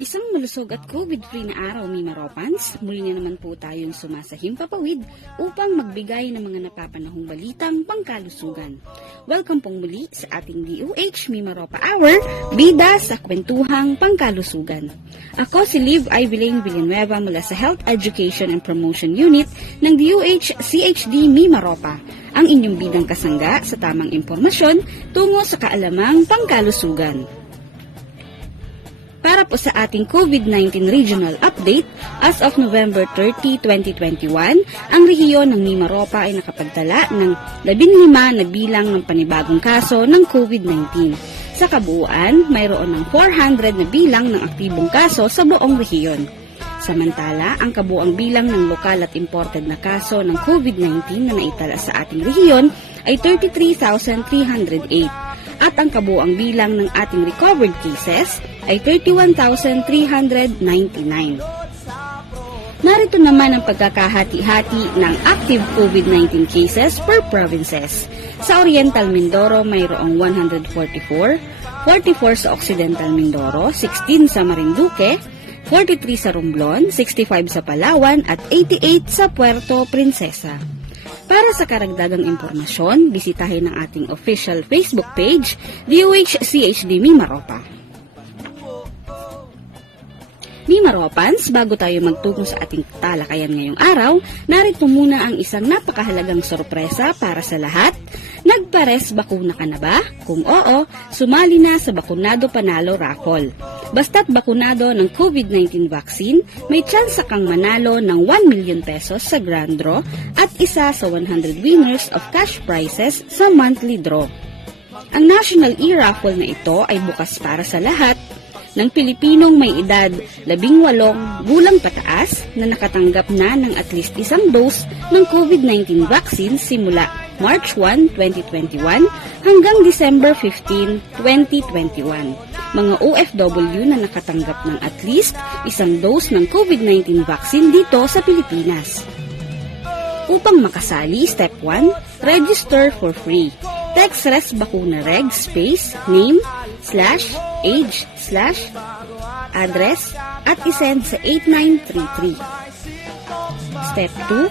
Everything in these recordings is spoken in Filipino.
Isang malusog at COVID-free na araw, Mima Ropans. Muli na naman po tayong sumasahim papawid upang magbigay ng mga napapanahong balitang pangkalusugan. Welcome pong muli sa ating DOH Mima Ropa Hour, bida sa kwentuhang pangkalusugan. Ako si Liv Ivilane Villanueva mula sa Health Education and Promotion Unit ng DOH CHD Mima Ropa, ang inyong bidang kasangga sa tamang impormasyon tungo sa kaalamang pangkalusugan. Para po sa ating COVID-19 regional update, as of November 30, 2021, ang rehiyon ng Mimaropa ay nakapagtala ng 15 na bilang ng panibagong kaso ng COVID-19. Sa kabuuan, mayroon ng 400 na bilang ng aktibong kaso sa buong rehiyon. Samantala, ang kabuang bilang ng lokal at imported na kaso ng COVID-19 na naitala sa ating rehiyon ay 33,308 at ang kabuang bilang ng ating recovered cases ay 31,399. Narito naman ang pagkakahati-hati ng active COVID-19 cases per provinces. Sa Oriental Mindoro mayroong 144, 44 sa Occidental Mindoro, 16 sa Marinduque, 43 sa Romblon, 65 sa Palawan at 88 sa Puerto Princesa. Para sa karagdagang impormasyon, bisitahin ang ating official Facebook page, DOHCHD Mimaropa. Mimaropans, bago tayo magtungo sa ating talakayan ngayong araw, narito muna ang isang napakahalagang sorpresa para sa lahat. Nagpares bakuna ka na ba? Kung oo, sumali na sa Bakunado Panalo Raffle. Basta't bakunado ng COVID-19 vaccine, may tsansa kang manalo ng 1 million pesos sa grand draw at isa sa 100 winners of cash prizes sa monthly draw. Ang National E-Raffle na ito ay bukas para sa lahat ng Pilipinong may edad 18 gulang pataas na nakatanggap na ng at least isang dose ng COVID-19 vaccine simula March 1, 2021 hanggang December 15, 2021. Mga OFW na nakatanggap ng at least isang dose ng COVID-19 vaccine dito sa Pilipinas. Upang makasali, step 1, register for free. Text res bakuna reg space name slash age slash address at isend sa 8933. Step 2,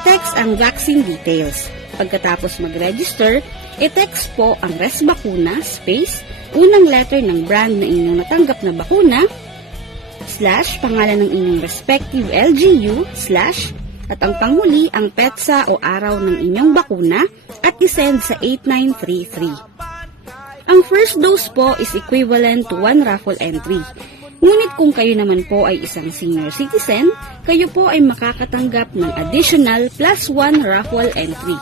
i-text ang vaccine details. Pagkatapos mag-register, i-text po ang res bakuna space unang letter ng brand na inyong natanggap na bakuna slash pangalan ng inyong respective LGU slash at ang panghuli ang petsa o araw ng inyong bakuna at isend sa 8933. Ang first dose po is equivalent to one raffle entry. Ngunit kung kayo naman po ay isang senior citizen, kayo po ay makakatanggap ng additional plus one raffle entry.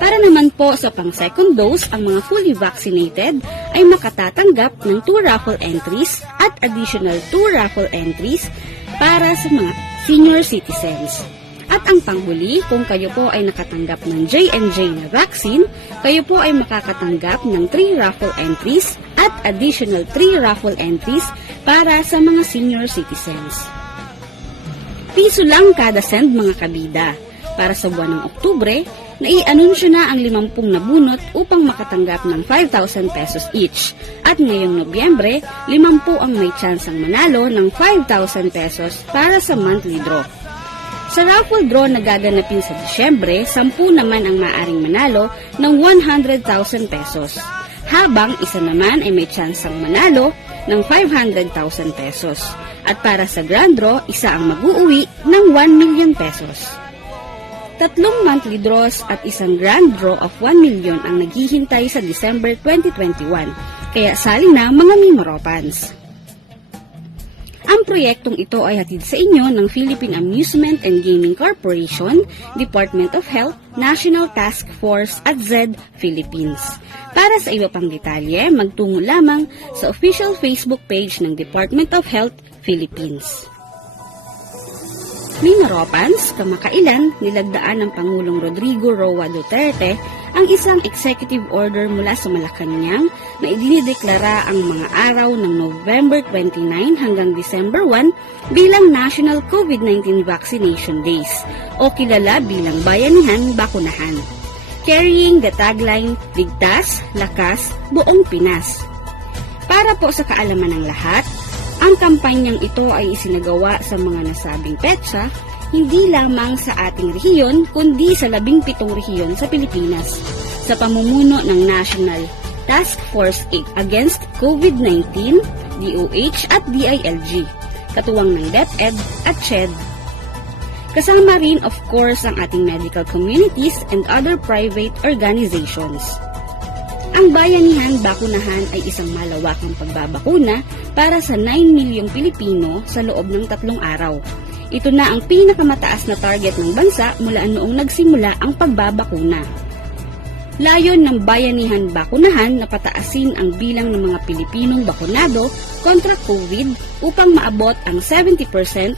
Para naman po sa pang second dose, ang mga fully vaccinated ay makatatanggap ng 2 raffle entries at additional 2 raffle entries para sa mga senior citizens. At ang panghuli, kung kayo po ay nakatanggap ng J&J na vaccine, kayo po ay makakatanggap ng 3 raffle entries at additional 3 raffle entries para sa mga senior citizens. Piso lang kada send mga kabida. Para sa buwan ng Oktubre, nai-anunsyo na ang 50 na bunot upang makatanggap ng 5,000 pesos each. At ngayong Nobyembre, 50 ang may tsansang manalo ng 5,000 pesos para sa monthly draw. Sa raffle draw na gaganapin sa Disyembre, 10 naman ang maaring manalo ng 100,000 pesos. Habang isa naman ay may tsansang manalo ng 500,000 pesos. At para sa grand draw, isa ang mag-uuwi ng 1 million pesos. Tatlong monthly draws at isang grand draw of 1 million ang naghihintay sa December 2021. Kaya sali na mga Mimaropans. Ang proyektong ito ay hatid sa inyo ng Philippine Amusement and Gaming Corporation, Department of Health, National Task Force at Z Philippines. Para sa iba pang detalye, magtungo lamang sa official Facebook page ng Department of Health Philippines. Mimaropans, kamakailan nilagdaan ng Pangulong Rodrigo Roa Duterte ang isang executive order mula sa Malacanang na idinideklara ang mga araw ng November 29 hanggang December 1 bilang National COVID-19 Vaccination Days o kilala bilang Bayanihan Bakunahan. Carrying the tagline, Ligtas, Lakas, Buong Pinas. Para po sa kaalaman ng lahat, ang kampanyang ito ay isinagawa sa mga nasabing petsa, hindi lamang sa ating rehiyon, kundi sa labing pitong rehiyon sa Pilipinas, sa pamumuno ng National Task Force Against COVID-19, DOH at DILG, katuwang ng DepEd at CHED. Kasama rin of course ang ating medical communities and other private organizations. Ang Bayanihan Bakunahan ay isang malawakang pagbabakuna para sa 9 milyong Pilipino sa loob ng tatlong araw. Ito na ang pinakamataas na target ng bansa mula noong nagsimula ang pagbabakuna. Layon ng Bayanihan Bakunahan na pataasin ang bilang ng mga Pilipinong bakunado kontra COVID upang maabot ang 70%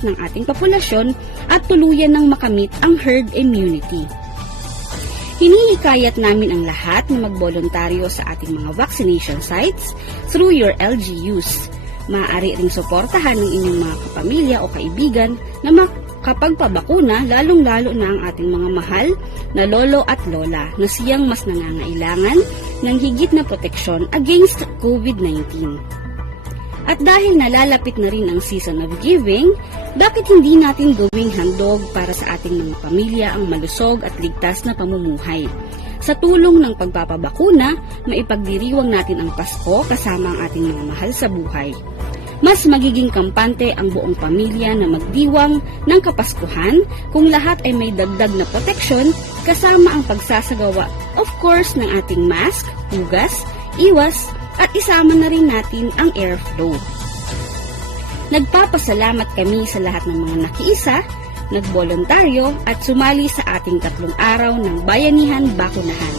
ng ating populasyon at tuluyan ng makamit ang herd immunity. Hinihikayat namin ang lahat na magboluntaryo sa ating mga vaccination sites through your LGUs. Maaari ring suportahan ng inyong mga kapamilya o kaibigan na makapagpabakuna lalong-lalo na ang ating mga mahal na lolo at lola na siyang mas nangangailangan ng higit na proteksyon against COVID-19. At dahil nalalapit na rin ang season of giving, bakit hindi natin gawing handog para sa ating mga pamilya ang malusog at ligtas na pamumuhay? Sa tulong ng pagpapabakuna, maipagdiriwang natin ang Pasko kasama ang ating mga mahal sa buhay. Mas magiging kampante ang buong pamilya na magdiwang ng Kapaskuhan kung lahat ay may dagdag na proteksyon kasama ang pagsasagawa, of course, ng ating mask, hugas, iwas, at isama na rin natin ang airflow. Nagpapasalamat kami sa lahat ng mga nakiisa, nagbolontaryo at sumali sa ating tatlong araw ng Bayanihan Bakunahan.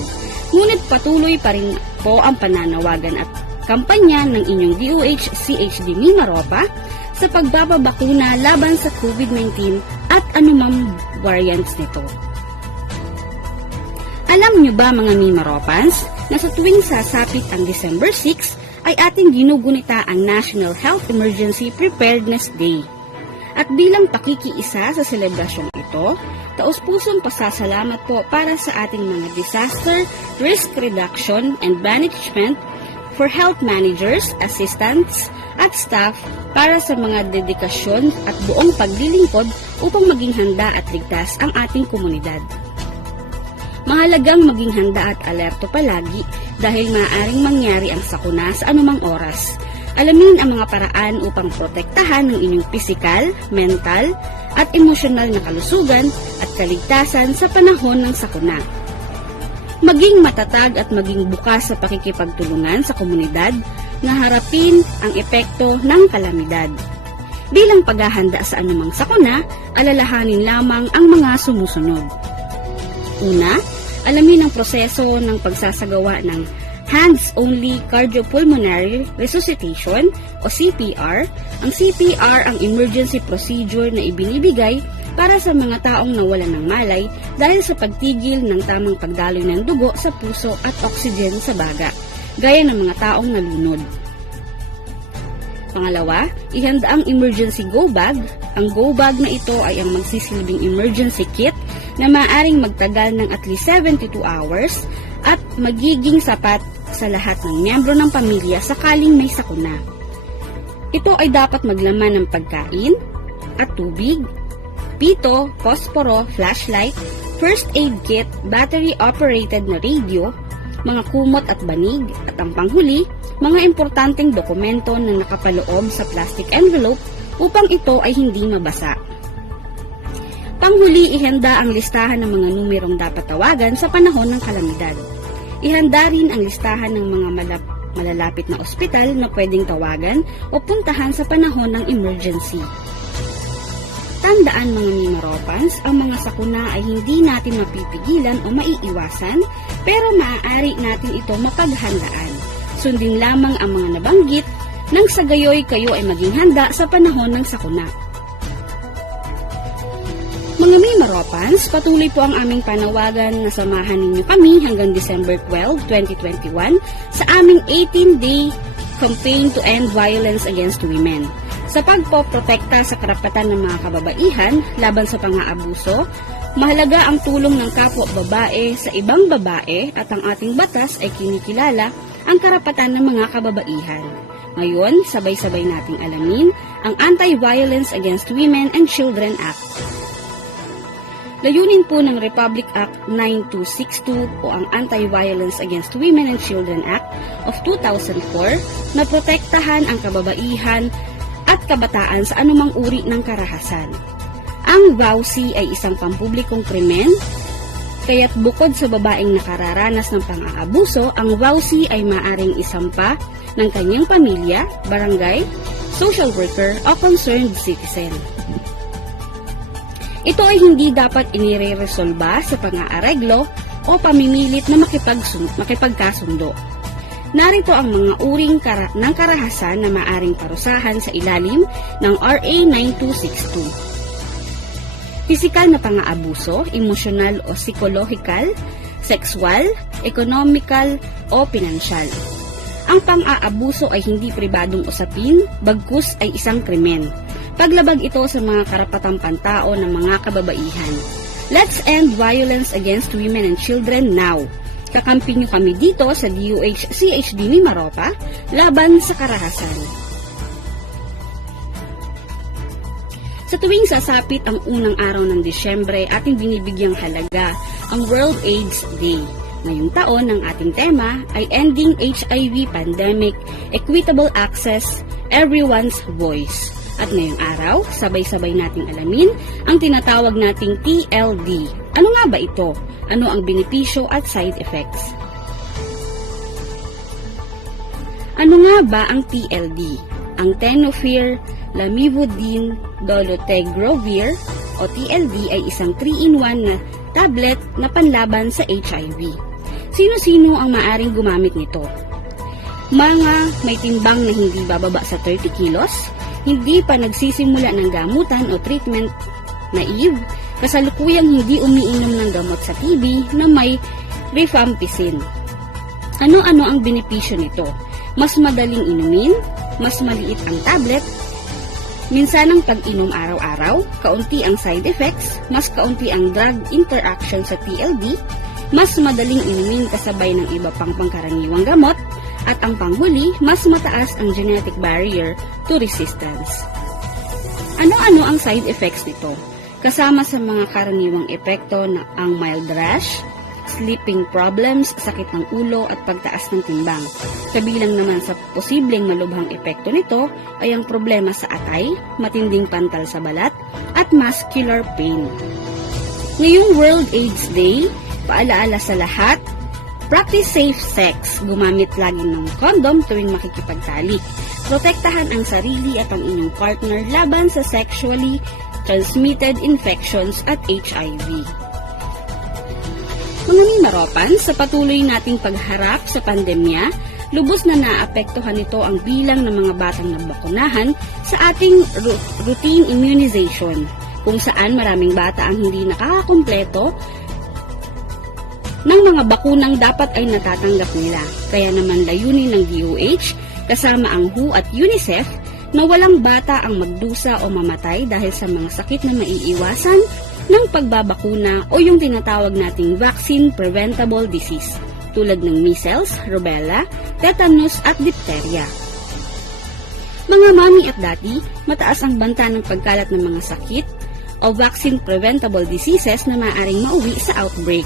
Ngunit patuloy pa rin po ang pananawagan at kampanya ng inyong DOH CHD Mimaropa sa pagbababakuna laban sa COVID-19 at anumang variants nito. Alam nyo ba mga Mimaropans na sa tuwing sasapit ang December 6 ay ating ginugunita ang National Health Emergency Preparedness Day. At bilang pakikiisa sa selebrasyong ito, taus-pusong pasasalamat po para sa ating mga disaster, risk reduction, and management for health managers, assistants, at staff para sa mga dedikasyon at buong paglilingkod upang maging handa at ligtas ang ating komunidad. Mahalagang maging handa at alerto palagi dahil maaaring mangyari ang sakuna sa anumang oras. Alamin ang mga paraan upang protektahan ng inyong pisikal, mental, at emosyonal na kalusugan at kaligtasan sa panahon ng sakuna. Maging matatag at maging bukas sa pakikipagtulungan sa komunidad na harapin ang epekto ng kalamidad. Bilang paghahanda sa anumang sakuna, alalahanin lamang ang mga sumusunod. Una, alamin ang proseso ng pagsasagawa ng Hands-Only Cardiopulmonary Resuscitation o CPR. Ang CPR ang emergency procedure na ibinibigay para sa mga taong nawalan ng malay dahil sa pagtigil ng tamang pagdaloy ng dugo sa puso at oxygen sa baga, gaya ng mga taong nalunod. Pangalawa, ihanda ang emergency go bag. Ang go bag na ito ay ang magsisilbing emergency kit na maaring magtagal ng at least 72 hours at magiging sapat sa lahat ng miyembro ng pamilya sakaling may sakuna. Ito ay dapat maglaman ng pagkain at tubig, pito, posporo, flashlight, first aid kit, battery-operated na radio, mga kumot at banig, at ang panghuli, mga importanteng dokumento na nakapaloob sa plastic envelope upang ito ay hindi mabasa. Panghuli, ihanda ang listahan ng mga numerong dapat tawagan sa panahon ng kalamidad. Ihanda rin ang listahan ng mga malap malalapit na ospital na pwedeng tawagan o puntahan sa panahon ng emergency. Tandaan mga Mimaropans, ang mga sakuna ay hindi natin mapipigilan o maiiwasan, pero maaari natin ito mapaghandaan. Sundin lamang ang mga nabanggit nang sa gayoy kayo ay maging handa sa panahon ng sakuna. Mga Mimaropans, patuloy po ang aming panawagan na samahan ninyo kami hanggang December 12, 2021 sa aming 18-day campaign to end violence against women. Sa pagpoprotekta sa karapatan ng mga kababaihan laban sa pang-aabuso, mahalaga ang tulong ng kapwa babae sa ibang babae at ang ating batas ay kinikilala ang karapatan ng mga kababaihan. Ngayon, sabay-sabay nating alamin ang Anti-Violence Against Women and Children Act. Layunin po ng Republic Act 9262 o ang Anti-Violence Against Women and Children Act of 2004 na protektahan ang kababaihan at kabataan sa anumang uri ng karahasan. Ang VAUSI ay isang pampublikong krimen kaya't bukod sa babaeng nakararanas ng pang-aabuso, ang VAUSI ay maaring isampa ng kanyang pamilya, barangay, social worker o concerned citizen. Ito ay hindi dapat inireresolba sa pang-aareglo o pamimilit na makipagkasundo. Narito ang mga uring kara- ng karahasan na maaring parusahan sa ilalim ng RA 9262. Pisikal na pang-aabuso, emosyonal o psikolohikal, sexual, economical o pinansyal. Ang pang-aabuso ay hindi pribadong usapin, bagkus ay isang krimen. Paglabag ito sa mga karapatang pantao ng mga kababaihan. Let's end violence against women and children now. Kakampi niyo kami dito sa DUH CHD ni Maropa laban sa karahasan. Sa tuwing sasapit ang unang araw ng Disyembre, ating binibigyang halaga ang World AIDS Day. Ngayong taon, ang ating tema ay Ending HIV Pandemic, Equitable Access, Everyone's Voice. At ngayong araw, sabay-sabay nating alamin ang tinatawag nating TLD. Ano nga ba ito? Ano ang benepisyo at side effects? Ano nga ba ang TLD? Ang Tenofovir Lamivudine Dolutegravir o TLD ay isang 3-in-1 na tablet na panlaban sa HIV. Sino-sino ang maaring gumamit nito? Mga may timbang na hindi bababa sa 30 kilos, hindi pa nagsisimula ng gamutan o treatment naive, kasalukuyang hindi umiinom ng gamot sa TB na may rifampicin. Ano-ano ang benepisyo nito? Mas madaling inumin, mas maliit ang tablet, minsan ang pag-inom araw-araw, kaunti ang side effects, mas kaunti ang drug interaction sa TLD, mas madaling inumin kasabay ng iba pang pangkaraniwang gamot, at ang panghuli, mas mataas ang genetic barrier to resistance. Ano-ano ang side effects nito? Kasama sa mga karaniwang epekto na ang mild rash, sleeping problems, sakit ng ulo at pagtaas ng timbang. Kabilang naman sa posibleng malubhang epekto nito ay ang problema sa atay, matinding pantal sa balat, at muscular pain. Ngayong World AIDS Day, paalaala sa lahat, practice safe sex. Gumamit lagi ng condom tuwing makikipagtalik. Protektahan ang sarili at ang inyong partner laban sa sexually transmitted infections at HIV. Mga mimaropan, sa patuloy nating pagharap sa pandemya, lubos na naapektuhan nito ang bilang ng mga batang nabakunahan sa ating routine immunization, kung saan maraming bata ang hindi nakakakumpleto ng mga bakunang dapat ay natatanggap nila. Kaya naman layunin ng DOH kasama ang WHO at UNICEF na walang bata ang magdusa o mamatay dahil sa mga sakit na maiiwasan ng pagbabakuna o yung tinatawag nating vaccine preventable disease tulad ng measles, rubella, tetanus at diphtheria. Mga mami at dati, mataas ang banta ng pagkalat ng mga sakit o vaccine preventable diseases na maaaring mauwi sa outbreak.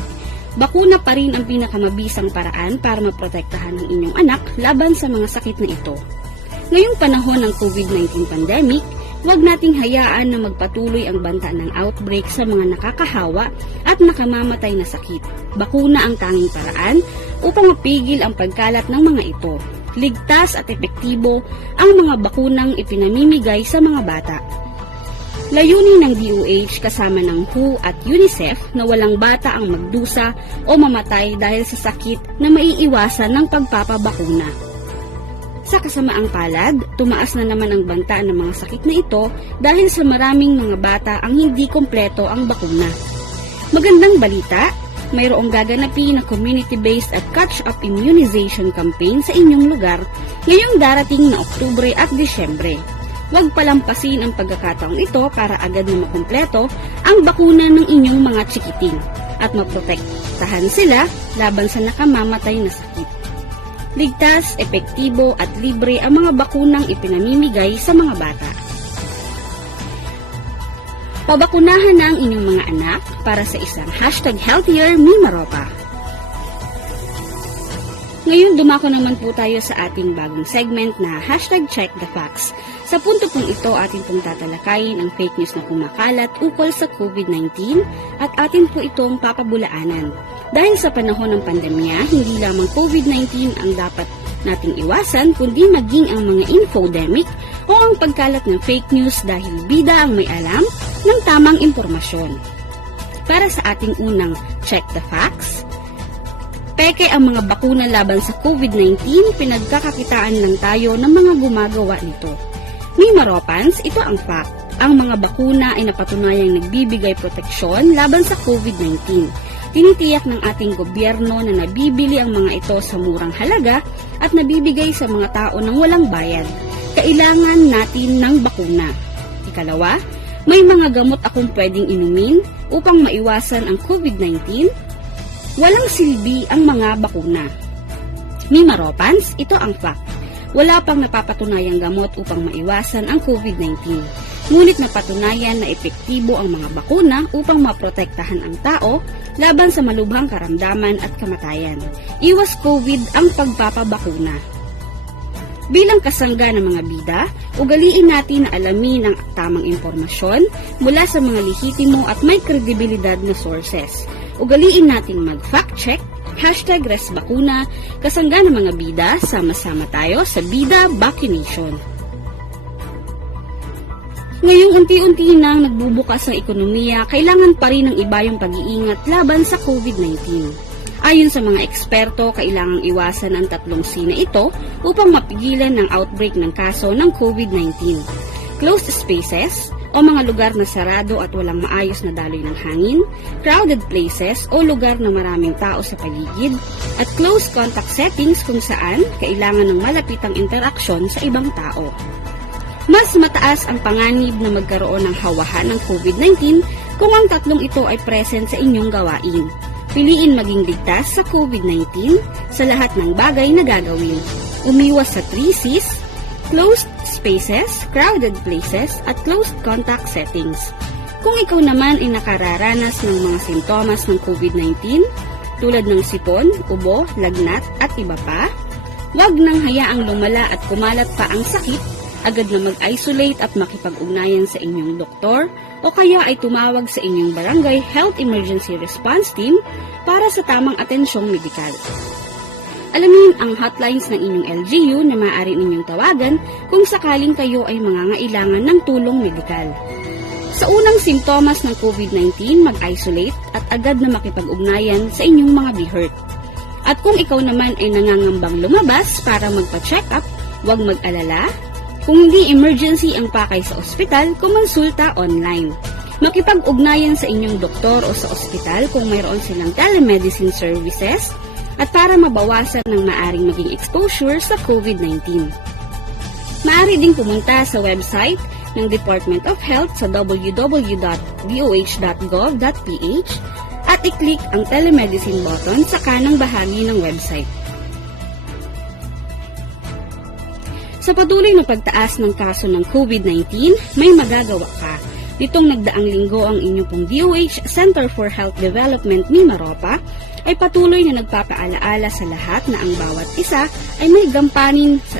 Bakuna pa rin ang pinakamabisang paraan para maprotektahan ang inyong anak laban sa mga sakit na ito. Ngayong panahon ng COVID-19 pandemic, huwag nating hayaan na magpatuloy ang banta ng outbreak sa mga nakakahawa at nakamamatay na sakit. Bakuna ang tanging paraan upang mapigil ang pagkalat ng mga ito. Ligtas at epektibo ang mga bakunang ipinamimigay sa mga bata. Layunin ng DOH kasama ng WHO at UNICEF na walang bata ang magdusa o mamatay dahil sa sakit na maiiwasan ng pagpapabakuna. Sa kasamaang palad, tumaas na naman ang banta ng mga sakit na ito dahil sa maraming mga bata ang hindi kompleto ang bakuna. Magandang balita, mayroong gaganapin na community-based at catch-up immunization campaign sa inyong lugar ngayong darating na Oktubre at Disyembre. Huwag palampasin ang pagkakataong ito para agad na makumpleto ang bakuna ng inyong mga chikiting at maprotektahan sila laban sa nakamamatay na sakit. ligtas, epektibo at libre ang mga bakunang ipinamimigay sa mga bata. Pabakunahan na ang inyong mga anak para sa isang hashtag healthier Mimaropa. Ngayon dumako naman po tayo sa ating bagong segment na hashtag check the facts. Sa punto pong ito, atin pong tatalakayin ang fake news na kumakalat ukol sa COVID-19 at atin po itong papabulaanan. Dahil sa panahon ng pandemya, hindi lamang COVID-19 ang dapat nating iwasan, kundi maging ang mga infodemic o ang pagkalat ng fake news dahil bida ang may alam ng tamang impormasyon. Para sa ating unang check the facts, Peke ang mga bakuna laban sa COVID-19, pinagkakakitaan lang tayo ng mga gumagawa nito. May maropans, ito ang fact. Ang mga bakuna ay napatunayang nagbibigay proteksyon laban sa COVID-19. Tinitiyak ng ating gobyerno na nabibili ang mga ito sa murang halaga at nabibigay sa mga tao ng walang bayad. Kailangan natin ng bakuna. Ikalawa, may mga gamot akong pwedeng inumin upang maiwasan ang COVID-19 Walang silbi ang mga bakuna. Ni Maropans, ito ang fact. Wala pang napapatunayang gamot upang maiwasan ang COVID-19. Ngunit napatunayan na epektibo ang mga bakuna upang maprotektahan ang tao laban sa malubhang karamdaman at kamatayan. Iwas COVID ang pagpapabakuna. Bilang kasangga ng mga bida, ugaliin natin na alamin ang tamang impormasyon mula sa mga lehitimo at may kredibilidad na sources. Ugaliin nating mag-fact check, hashtag resbakuna, kasangga ng mga bida, sama-sama tayo sa Bida Vaccination. Ngayong unti-unti nang nagbubukas ang ekonomiya, kailangan pa rin ng iba yung pag-iingat laban sa COVID-19. Ayon sa mga eksperto, kailangang iwasan ang tatlong C na ito upang mapigilan ng outbreak ng kaso ng COVID-19. Closed spaces o mga lugar na sarado at walang maayos na daloy ng hangin, crowded places o lugar na maraming tao sa paligid, at close contact settings kung saan kailangan ng malapitang interaksyon sa ibang tao. Mas mataas ang panganib na magkaroon ng hawahan ng COVID-19 kung ang tatlong ito ay present sa inyong gawain. Piliin maging ligtas sa COVID-19 sa lahat ng bagay na gagawin. Umiwas sa 3 Cs, closed spaces, crowded places, at closed contact settings. Kung ikaw naman ay nakararanas ng mga simptomas ng COVID-19, tulad ng sipon, ubo, lagnat, at iba pa, huwag nang hayaang lumala at kumalat pa ang sakit agad na mag-isolate at makipag-ugnayan sa inyong doktor o kaya ay tumawag sa inyong barangay Health Emergency Response Team para sa tamang atensyong medikal. Alamin ang hotlines ng inyong LGU na maaari ninyong tawagan kung sakaling kayo ay mangangailangan ng tulong medikal. Sa unang simptomas ng COVID-19, mag-isolate at agad na makipag-ugnayan sa inyong mga be-hurt. At kung ikaw naman ay nangangambang lumabas para magpa-check up, huwag mag-alala kung hindi emergency ang pakay sa ospital, kumonsulta online. Makipag-ugnayan sa inyong doktor o sa ospital kung mayroon silang telemedicine services at para mabawasan ng maaring maging exposure sa COVID-19. Maaari ding pumunta sa website ng Department of Health sa www.doh.gov.ph at i-click ang telemedicine button sa kanang bahagi ng website. Sa patuloy na pagtaas ng kaso ng COVID-19, may magagawa ka. Nitong nagdaang linggo ang inyong pong DOH Center for Health Development ni Maropa ay patuloy na nagpapaalaala sa lahat na ang bawat isa ay may gampanin sa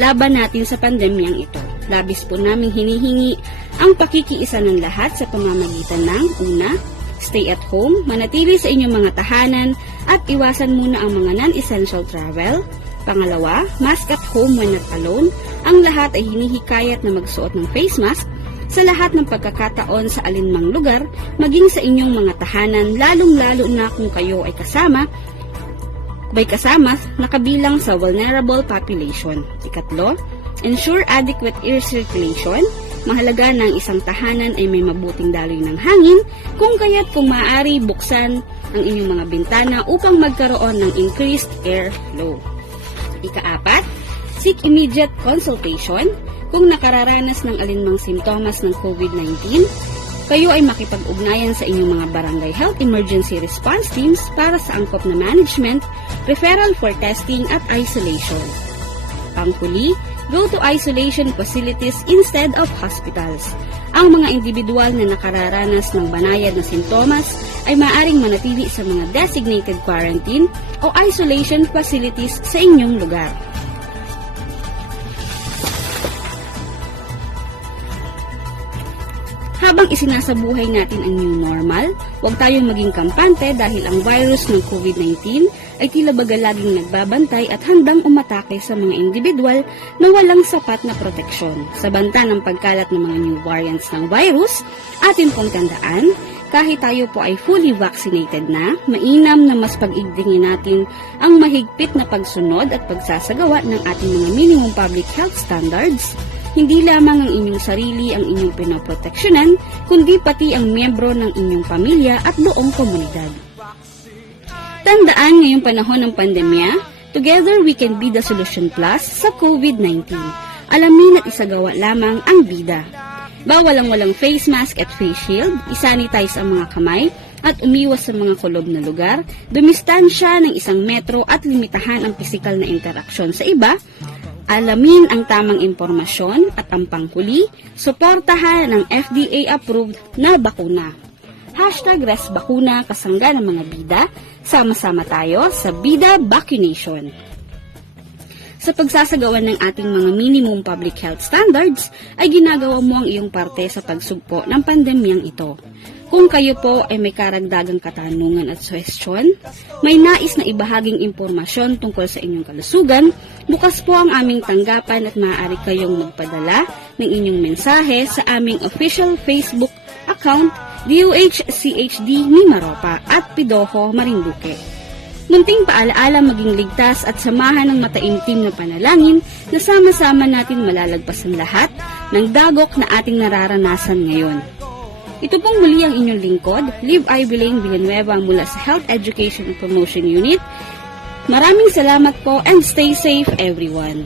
laban natin sa pandemyang ito. Labis po naming hinihingi ang pakikiisa ng lahat sa pamamagitan ng una, stay at home, manatili sa inyong mga tahanan at iwasan muna ang mga non-essential travel, Pangalawa, mask at home when not alone. Ang lahat ay hinihikayat na magsuot ng face mask sa lahat ng pagkakataon sa alinmang lugar, maging sa inyong mga tahanan, lalong-lalo na kung kayo ay kasama, by kasama na kabilang sa vulnerable population. Ikatlo, ensure adequate air circulation. Mahalaga na ang isang tahanan ay may mabuting daloy ng hangin, kung kaya't kung maaari buksan ang inyong mga bintana upang magkaroon ng increased air flow. Ikaapat, seek immediate consultation kung nakararanas ng alinmang simptomas ng COVID-19. Kayo ay makipag-ugnayan sa inyong mga barangay health emergency response teams para sa angkop na management referral for testing at isolation. Panghuli, go to isolation facilities instead of hospitals. Ang mga individual na nakararanas ng banayad na sintomas ay maaring manatili sa mga designated quarantine o isolation facilities sa inyong lugar. Habang isinasabuhay natin ang new normal, huwag tayong maging kampante dahil ang virus ng COVID-19 ay tila baga laging nagbabantay at handang umatake sa mga individual na walang sapat na proteksyon. Sa banta ng pagkalat ng mga new variants ng virus, atin pong tandaan, kahit tayo po ay fully vaccinated na, mainam na mas pag-igdingin natin ang mahigpit na pagsunod at pagsasagawa ng ating mga minimum public health standards hindi lamang ang inyong sarili ang inyong pinoproteksyonan, kundi pati ang miyembro ng inyong pamilya at buong komunidad. Tandaan ngayong panahon ng pandemya, together we can be the solution plus sa COVID-19. Alamin at isagawa lamang ang bida. Bawal ang walang face mask at face shield, isanitize ang mga kamay, at umiwas sa mga kulob na lugar, dumistansya ng isang metro at limitahan ang pisikal na interaksyon sa iba, alamin ang tamang impormasyon at ang panghuli, suportahan ng FDA-approved na bakuna. Hashtag ResBakuna kasangga ng mga bida, sama-sama tayo sa Bida Vaccination. Sa pagsasagawa ng ating mga minimum public health standards, ay ginagawa mo ang iyong parte sa pagsugpo ng pandemyang ito. Kung kayo po ay may karagdagang katanungan at suhestyon, may nais na ibahaging impormasyon tungkol sa inyong kalusugan, bukas po ang aming tanggapan at maaari kayong magpadala ng inyong mensahe sa aming official Facebook account DOHCHD Mimaropa at Pidoho Marinduque. Munting paalaala maging ligtas at samahan ng mataimtim na panalangin na sama-sama natin malalagpasan lahat ng dagok na ating nararanasan ngayon. Ito pong muli ang inyong lingkod, Liv Ibeline Villanueva mula sa Health Education and Promotion Unit. Maraming salamat po and stay safe everyone.